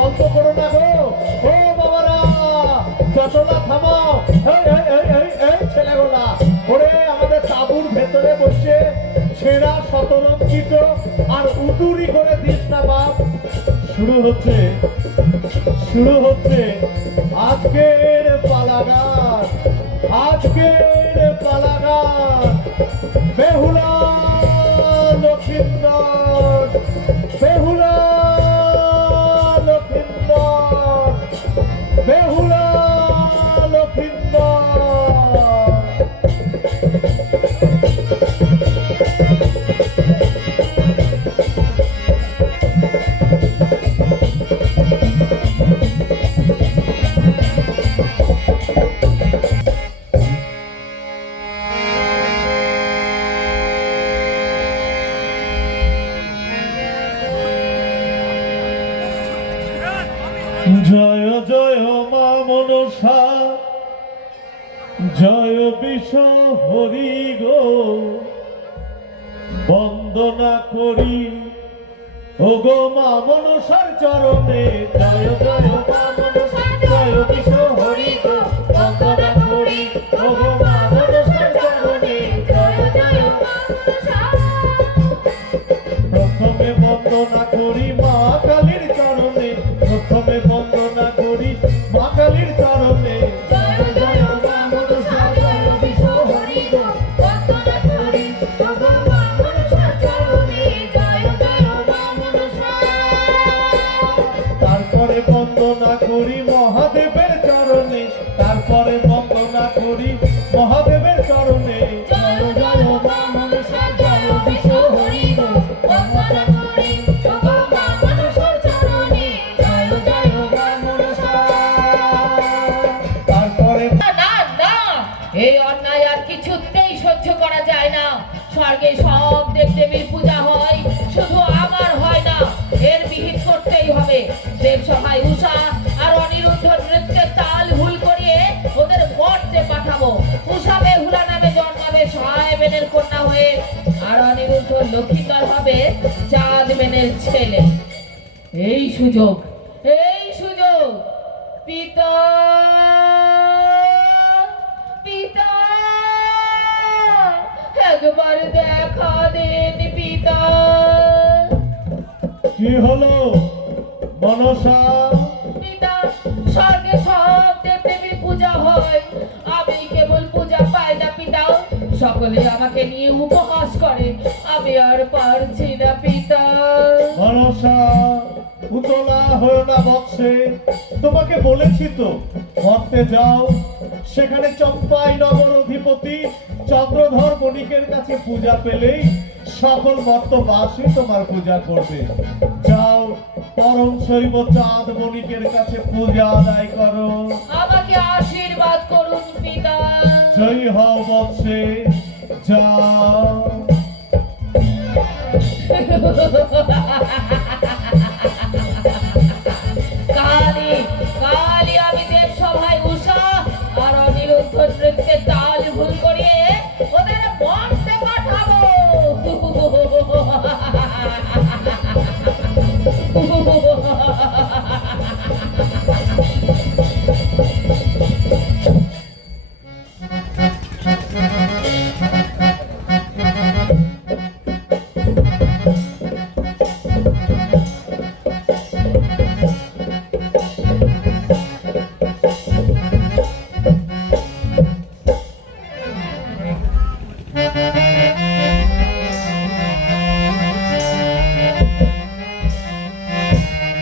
বন্ধ করো না গো। ও বাবারা, চটলা থামাও। এই এই এই এই এই ছেলেগুলা, ওরে আমাদের তাঁবুর ভেতরে বসে ছেঁড়া শতরঞ্জিত আর উতুরি করে দিস না বাপ। শুরু হচ্ছে আজকের পালাগান, আজকের পালাগান। বেহুলা লক্ষিন্দর, বেহুলা লক্ষিন্দর, বেহুলা লক্ষিন্দর। জয় জয় মা মনসা, জয় বিশ্ব হরি গো। বন্দনা করি ও গো মা মনসার চরণে। জয় জয় মা মনসা, জয় বিশ্ব হরি গো। বন্দনা করি ও গো মা মনসার চরণে। জয় জয় মা মনসা। প্রথমে বন্দনা করি মা কালীর চরণে, প্রথমে বন্দনা করি মা কালীর চরণে। জয় জয় মা মনসা, জয় বিশ্ব হরি গো। বন্দনা করি ও গো মা মনসার চরণে। জয় জয় মা মনসা। তারপরে বন্দনা করি মহাদেবের চরণে, তারপরে বন্দনা করি মহাদেবের চরণে। জয় জয় মা মনসা, জয় বিশ্ব হরি গো। বন্দনা করি ও গো মা মনসার চরণে। জয় জয় মা মনসা। তারপরে না না, এই অন্যায় আর কিছুতেই সহ্য করা যায় না। স্বর্গে সব দেবদেবীর পূজা হয়, শুধু আমার হয় না। এর বিহিত করতেই হবে। দেবসভায় উষা আর অনিরুদ্ধ নৃত্যের তাল ভুল করিয়ে ওদের মর্তে পাঠাবো। উষা বেহুলা নামে জন্মাবে সাহেবেনের কন্যা হয়ে, আর অনিরুদ্ধ লক্ষিন্দর হবে চাঁদ বেনের ছেলে। এই সুযোগ, এই সুযোগ পিতা, পিতা, একবার দেখা দেন পিতা। কি হলো মনসা? পিতা, স্বর্গে সব দেবদেবীর পূজা হয়, আমি কেবল পূজা পাই না পিতা। সকলে আমাকে নিয়ে উপহাস করে, আমি আর পারছি না পিতা। মনসা, উতলা হয়েও না বৎসে। তোমাকে বলেছি তো মর্তে যাও, সেখানে চম্পাই নগর অধিপতি চন্দ্রধর বণিকের কাছে পূজা পেলেই সকল মর্তবাসী তোমার পূজা করবে। যাও, পরম শৈব চাঁদ বণিকের কাছে পূজা আদায় করো। আমাকে আশীর্বাদ করুন পিতা। জয় হও বৎসে, যাও। কালী, কালী, আমি দেবসভায় উষা আর অনিরুদ্ধ নৃত্যের তাল ভুল করিয়ে ওদের মর্তে পাঠাবো।